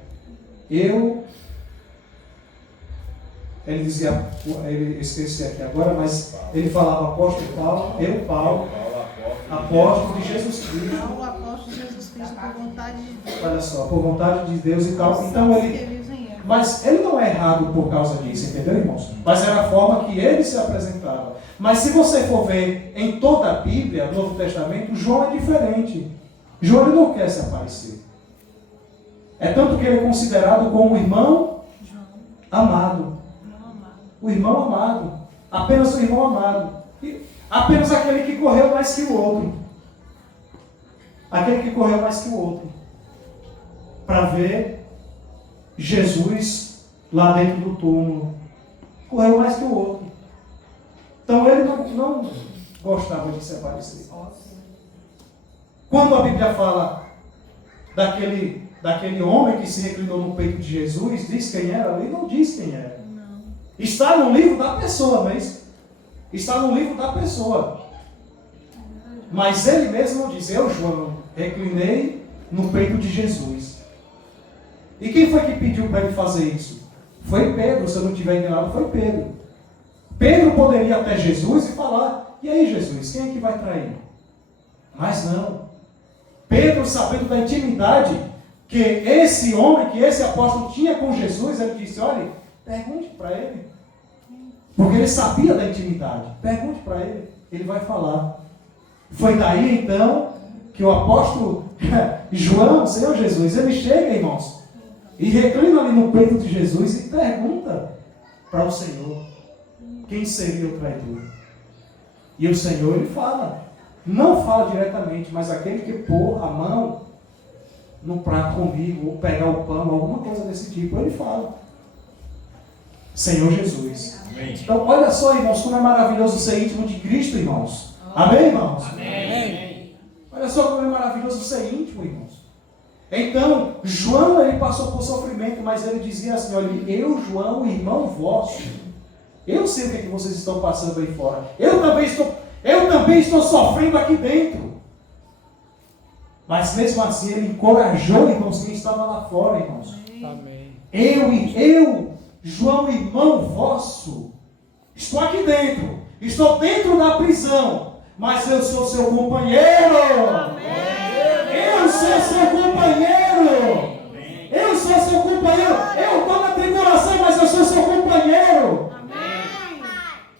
eu esqueci aqui agora, mas ele falava apóstolo Paulo, eu Paulo, apóstolo de Jesus Cristo. Paulo, apóstolo de Jesus Cristo, por vontade de Deus. Olha só, por vontade de Deus e tal. Então mas ele não é errado por causa disso, entendeu, irmãos? Mas era a forma que ele se apresentava. Mas se você for ver em toda a Bíblia, no Novo Testamento, João é diferente. João ele não quer se aparecer. É tanto que ele é considerado como o irmão amado. O irmão amado. Apenas o irmão amado. E apenas aquele que correu mais que o outro. Aquele que correu mais que o outro. Para ver Jesus lá dentro do túmulo. Correu mais que o outro. Então ele não gostava de se aparecer. Quando a Bíblia fala daquele homem que se reclinou no peito de Jesus, diz quem era ali? Não diz quem era. Está no livro da pessoa, não é isso? Está no livro da pessoa. Mas ele mesmo diz: eu, João, reclinei no peito de Jesus. E quem foi que pediu para ele fazer isso? Foi Pedro, se eu não estiver enganado, foi Pedro. Pedro poderia ir até Jesus e falar: e aí, Jesus, quem é que vai trair? Mas não. Pedro, sabendo da intimidade que esse homem, que esse apóstolo tinha com Jesus, ele disse: olha, pergunte para ele. Porque ele sabia da intimidade. Pergunte para ele, ele vai falar. Foi daí então que o apóstolo João, Senhor Jesus, ele chega, irmãos, e reclina ali no peito de Jesus e pergunta para o Senhor quem seria o traidor. E o Senhor, ele fala. Não fala diretamente, mas aquele que pôr a mão no prato comigo, ou pegar o pão, alguma coisa desse tipo, ele fala: Senhor Jesus. Amém. Então, olha só, irmãos, como é maravilhoso ser íntimo de Cristo, irmãos. Amém, irmãos? Amém. Olha só como é maravilhoso ser íntimo, irmãos. Então, João, ele passou por sofrimento, mas ele dizia assim: olha, eu, João, irmão vosso, eu sei o que é que vocês estão passando aí fora. Eu também estou sofrendo aqui dentro. Mas mesmo assim ele encorajou, irmãos, quem estava lá fora, irmãos. Amém. Eu, João, irmão vosso, estou aqui dentro. Estou dentro da prisão. Mas eu sou seu companheiro. Eu sou seu companheiro. Eu sou seu companheiro. Eu estou na tribulação, mas eu sou seu companheiro.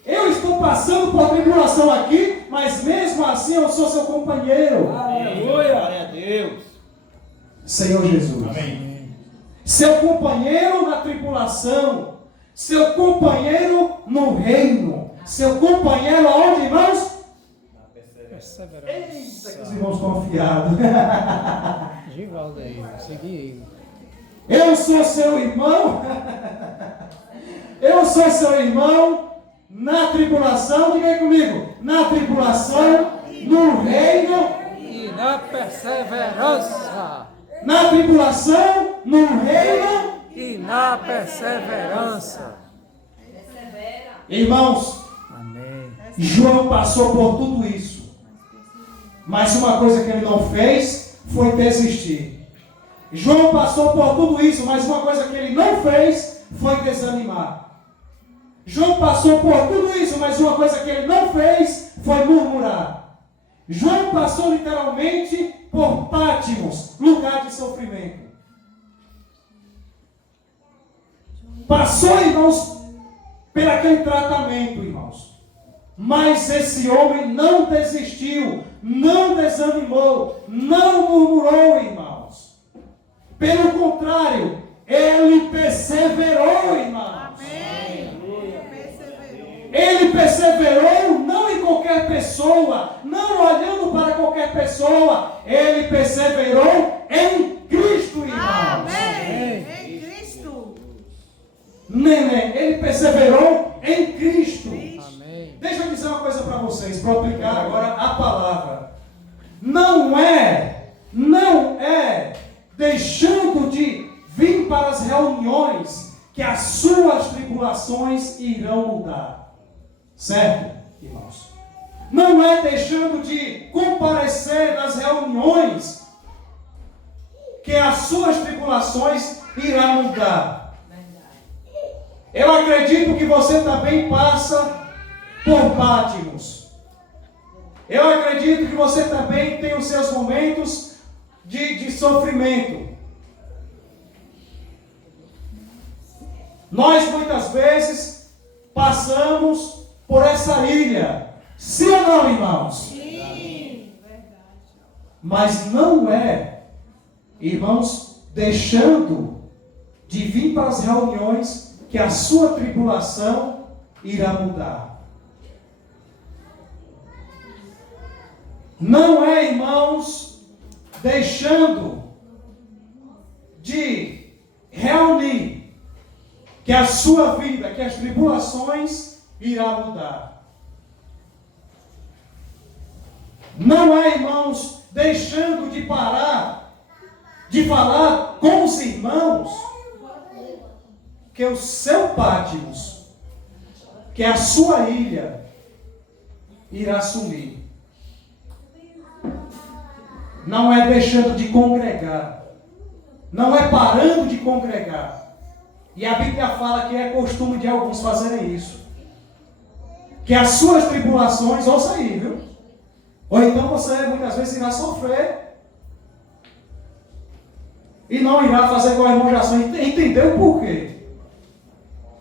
Eu estou passando por tribulação aqui, mas mesmo assim eu sou seu companheiro. Aleluia! Glória a Deus! Senhor Jesus. Amém. Seu companheiro na tribulação, seu companheiro no reino, seu companheiro aonde, irmãos? Perseverança. Eita, que os irmãos confiados. Givaldo aí, segui. Eu sou seu irmão. Eu sou seu irmão. Na tribulação, diga aí comigo, na tribulação, no reino E na perseverança. Na tribulação, no reino. E na perseverança. Irmãos, Amém. João passou por tudo isso. Mas uma coisa que ele não fez foi desistir. João passou por tudo isso, mas uma coisa que ele não fez foi desanimar. João passou por tudo isso, mas uma coisa que ele não fez foi murmurar. João passou literalmente por Pátimos, lugar de sofrimento. Passou, irmãos, por aquele tratamento, irmãos. Mas esse homem não desistiu, não desanimou, não murmurou, irmãos. Pelo contrário, ele perseverou, irmãos. Ele perseverou não em qualquer pessoa, não olhando para qualquer pessoa. Ele perseverou em Cristo, irmãos. Amém. Em Cristo. Ele perseverou em Cristo. Amém. Deixa eu dizer uma coisa para vocês, para aplicar agora a palavra. Não é deixando de vir para as reuniões que as suas tribulações irão mudar. Certo, irmãos? Não é deixando de comparecer nas reuniões que as suas tribulações irão mudar. Eu acredito que você também passa por Pátimos. Eu acredito que você também tem os seus momentos de sofrimento. Nós muitas vezes passamos por essa ilha. Sim ou não, irmãos? Sim. Verdade. Mas não é, irmãos, deixando de vir para as reuniões que a sua tribulação irá mudar. Não é, irmãos, deixando de reunir que a sua vida, que as tribulações irá mudar. Não é, irmãos, deixando de parar de falar com os irmãos que o seu Pátimos que a sua ilha irá sumir. Não é deixando de congregar. Não é parando de congregar. E a Bíblia fala que é costume de alguns fazerem isso. Que as suas tribulações, ouça aí, viu? Ou então você muitas vezes irá sofrer e não irá fazer igual a irmão Jason. Entendeu o porquê?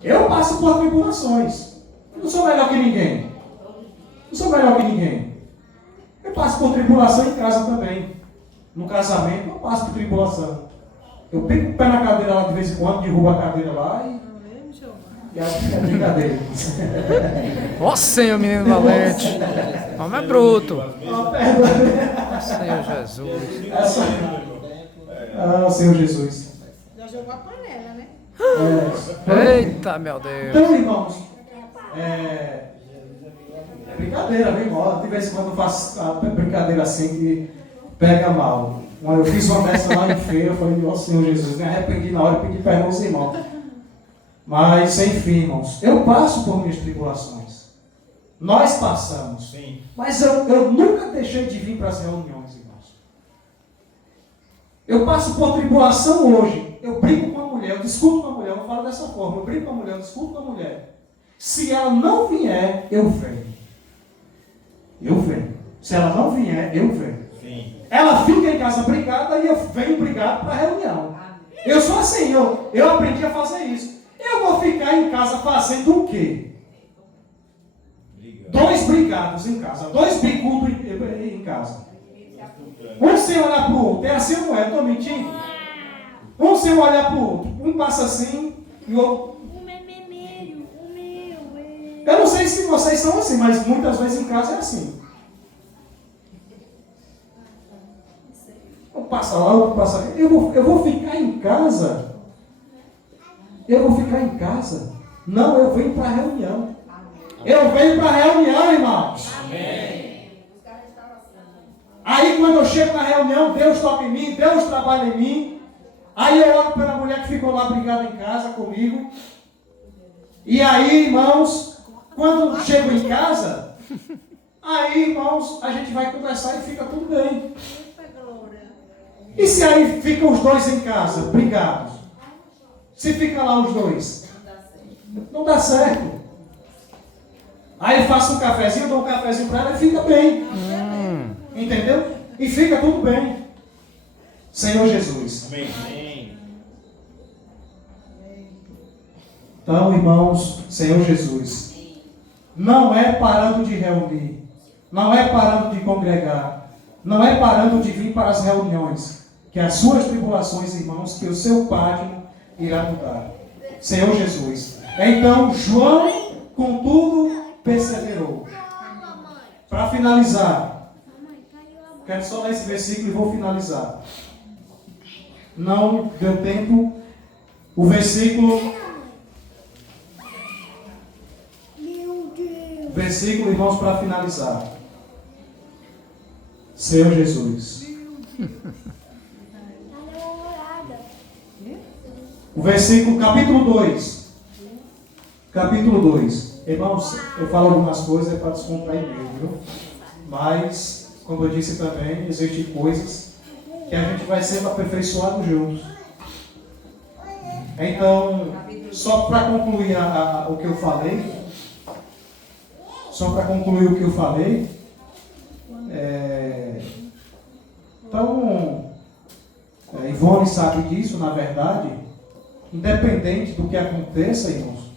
Eu passo por tribulações. Eu não sou melhor que ninguém. Não sou melhor que ninguém. Eu passo por tribulação em casa também. No casamento, eu passo por tribulação. Eu pico o pé na cadeira lá de vez em quando, derrubo a cadeira lá e é brincadeira. Ó Senhor, menino valente. Homem é bruto. Ó Senhor Jesus. Senhor Jesus. Já jogou a panela, né? Eita, meu Deus. Então, irmãos, é brincadeira, bem moda. De vez em quando eu faço a brincadeira assim que pega mal. Eu fiz uma dessa lá em feira, eu falei, ó Senhor Jesus, me arrependi na hora e pedi perdão aos irmãos. Mas, enfim, irmãos, eu passo por minhas tribulações. Nós passamos. Sim. Mas eu nunca deixei de vir para as reuniões, irmãos. Eu passo por tribulação hoje. Eu brigo com a mulher, eu discuto com a mulher, eu não falo dessa forma. Eu brigo com a mulher, eu discuto com a mulher. Se ela não vier, eu venho. Eu venho. Se ela não vier, eu venho. Sim. Ela fica em casa brigada e eu venho brigado para a reunião. Eu sou assim, eu aprendi a fazer isso. Eu vou ficar em casa fazendo o quê? Dois brigados em casa, dois bicudos em casa. Um sem olhar para o outro, é assim ou não é? Estou mentindo? Um sem olhar para o outro, um passa assim e o outro. Eu não sei se vocês são assim, mas muitas vezes em casa é assim. Um passa lá, outro passa lá. Eu vou ficar em casa. Eu vou ficar em casa. Não, eu venho para a reunião. Eu venho para a reunião, irmãos. Amém. Aí quando eu chego na reunião, Deus toca em mim, Deus trabalha em mim. Aí eu olho pela mulher que ficou lá brigada em casa comigo. E aí, irmãos, quando chego em casa, aí, irmãos, a gente vai conversar e fica tudo bem. E se aí ficam os dois em casa, brigados? Se fica lá os dois, não dá certo. Aí eu faço um cafezinho, dou um cafezinho para ela e fica bem. Entendeu? E fica tudo bem. Senhor Jesus. Amém. Então, irmãos, Senhor Jesus, não é parando de reunir, não é parando de congregar, não é parando de vir para as reuniões, que as suas tribulações, irmãos, que o seu pátio irá mudar. Senhor Jesus. Então, João, contudo, perseverou. Para finalizar, quero só ler esse versículo e vou finalizar. Não deu tempo. O versículo, irmãos, para finalizar. Senhor Jesus. O versículo, capítulo 2. Capítulo 2. Irmãos, eu falo algumas coisas para descontrair mesmo, viu? Mas, como eu disse também, existem coisas que a gente vai ser aperfeiçoado juntos. Então, só para concluir o que eu falei, então, Ivone sabe disso, na verdade. Independente do que aconteça, irmãos,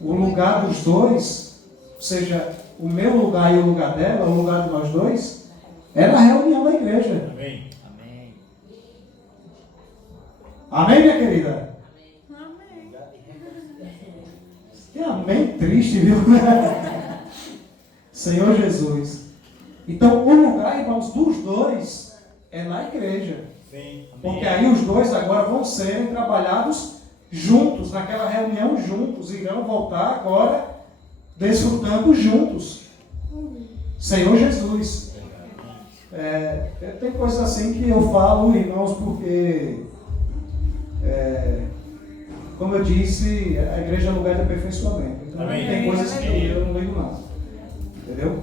o lugar dos dois, ou seja, o meu lugar e o lugar dela, o lugar de nós dois, é na reunião da igreja. Amém. Amém, minha querida? Amém. Que amém triste, viu? Senhor Jesus. Então, o lugar, irmãos, dos dois é na igreja. Sim. Porque aí os dois agora vão serem trabalhados juntos, naquela reunião juntos, irão voltar agora desfrutando juntos. Senhor Jesus. Tem coisas assim que eu falo, irmãos, porque, como eu disse, a igreja é lugar de aperfeiçoamento. Tem coisas que eu não ligo nada. Entendeu?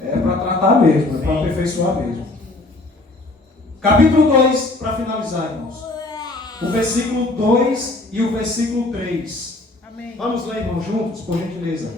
É para tratar mesmo, é para aperfeiçoar mesmo. Capítulo 2, para finalizar, irmãos. O versículo 2 e o versículo 3. Amém. Vamos ler, irmãos, juntos, por gentileza.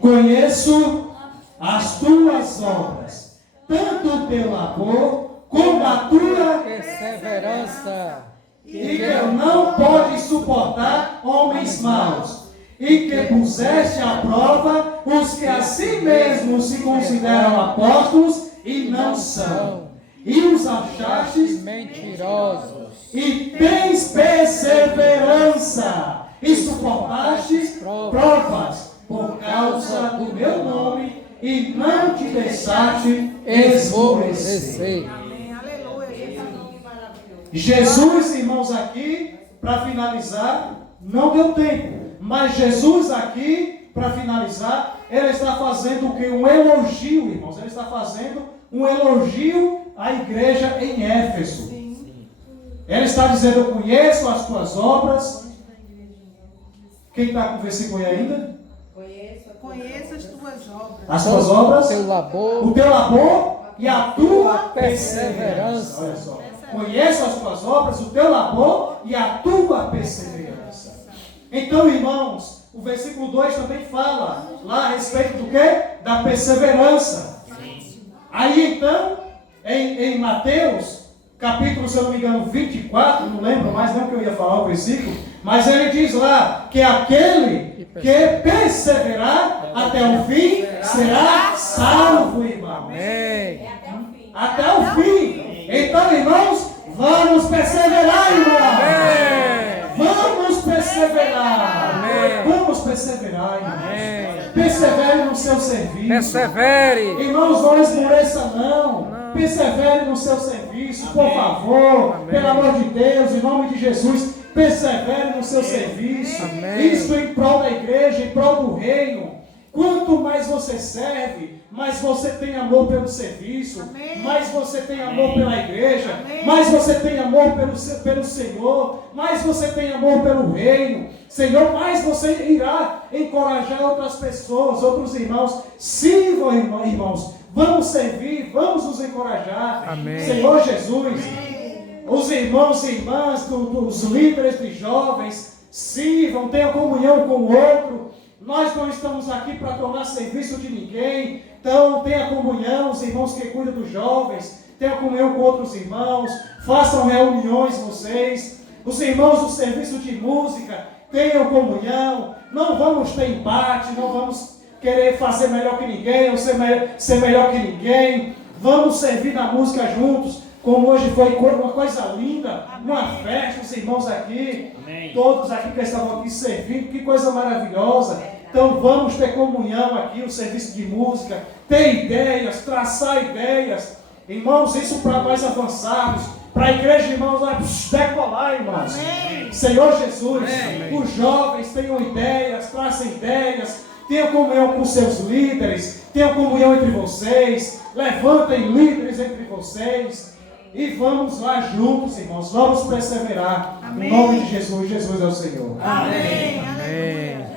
Conheço as tuas obras, tanto o teu labor como a tua Perseverança. e que não podes suportar homens maus, e que puseste à prova os que a si mesmos se consideram apóstolos e não são, e os achastes Mentirosos. e tens perseverança, e suportastes provas por causa do meu nome, e não te deixaste esmorecer. Amém. Aleluia, Jesus. Jesus, irmãos, aqui, para finalizar, não deu tempo, mas Jesus aqui, para finalizar, ele está fazendo o que? Um elogio, irmãos, ele está fazendo um elogio à igreja em Éfeso. Ele está dizendo, eu conheço as tuas obras. Quem está com o versículo aí ainda? Conheça as tuas obras. As tuas obras, Teu labor. o teu labor e a tua Perseverança. perseverança. Olha só. Conheço as tuas obras, o teu labor e a tua perseverança. Então, irmãos, o versículo 2 também fala lá a respeito do quê? Da perseverança. Aí então, em Mateus, capítulo, se eu não me engano, 24, não lembro mais não que eu ia falar o versículo, mas ele diz lá que aquele que perseverar até o fim será salvo, irmão. Amém. Até o fim. Então, irmãos, vamos perseverar, irmão. Vamos perseverar. Amém. Vamos perseverar, irmão. Amém. Persevere no seu serviço. Persevere. Irmãos, não esmoreça não. Persevere no seu serviço, por favor. Amém. Pelo amor de Deus, em nome de Jesus, persevere no seu serviço. Amém. Isso em prol da igreja, em prol do reino. Quanto mais você serve, mais você tem amor pelo serviço, Amém. mais você tem amor pela igreja, Amém. mais você tem amor pelo Senhor, mais você tem amor pelo reino. Senhor, mais você irá encorajar outras pessoas, outros irmãos. Sirvam, irmãos. Vamos servir, vamos nos encorajar. Amém. Senhor Jesus, os irmãos e irmãs, os líderes de jovens, sirvam, tenham comunhão com o outro. Nós não estamos aqui para tomar serviço de ninguém. Então, tenha comunhão, os irmãos que cuidam dos jovens, tenha comunhão com outros irmãos, façam reuniões vocês. Os irmãos do serviço de música, tenham comunhão. Não vamos ter empate, não vamos querer fazer melhor que ninguém, ou ser melhor que ninguém. Vamos servir na música juntos, como hoje foi uma coisa linda, uma festa, os irmãos aqui, todos aqui que estavam aqui servindo, que coisa maravilhosa. Então vamos ter comunhão aqui, o serviço de música, ter ideias, traçar ideias. Irmãos, isso para nós avançarmos, para a igreja, irmãos, decolar, irmãos. Amém. Senhor Jesus, Amém. os jovens tenham ideias, traçam ideias, tenham comunhão com seus líderes, tenham comunhão entre vocês, levantem líderes entre vocês e vamos lá juntos, irmãos, vamos perseverar. Amém. Em nome de Jesus, Jesus é o Senhor. Amém. Amém.